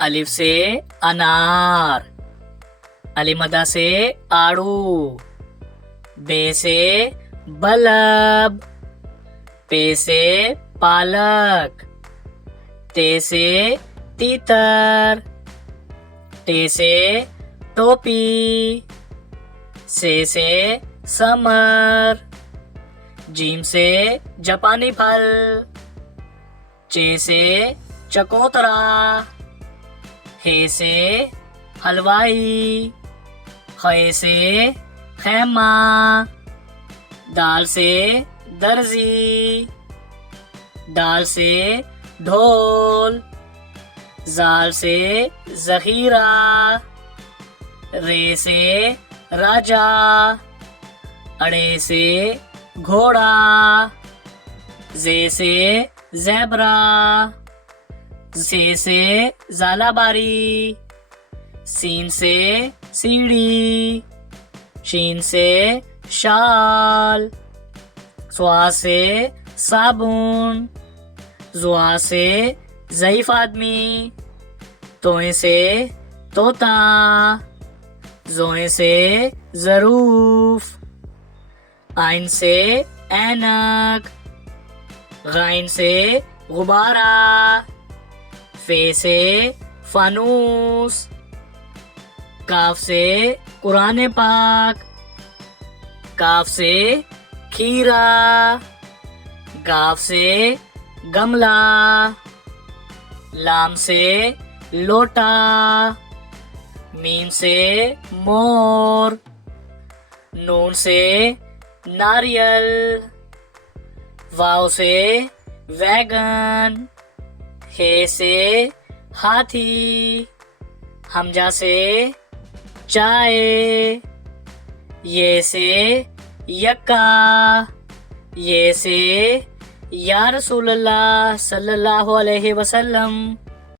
अलिफ से अनार, अलिमदा से आड़ू, बे से बल्ब, पे से पालक, ते से तीतर, टे से टोपी, से समर, जीम से जापानी फल, चे से चकोतरा, हे से हलवाई, खे से खैमा, दाल से दर्जी, दाल से ढोल, जाल से जखीरा, रे से राजा, अड़े से घोड़ा, जे से ज़ेब्रा, से ज़ालाबारी, सीन से सीढ़ी, शीन से शाल, स्वा से साबुन, जुआ से ज़ईफ आदमी, तोए से तोता, जोए से ज़रूफ, आइन से ऐनक, गाइन से गुब्बारा, फे से फानूस, काफ से कुरान पाक, काफ से खीरा, गाफ से गमला, लाम से लोटा, मीम से मोर, नून से नारियल, वाव से वैगन, हे से हाथी, हमजा से चाय, ये से यक्का, ये से या रसूलल्लाह सल्लल्लाहु अलैहि वसल्लम।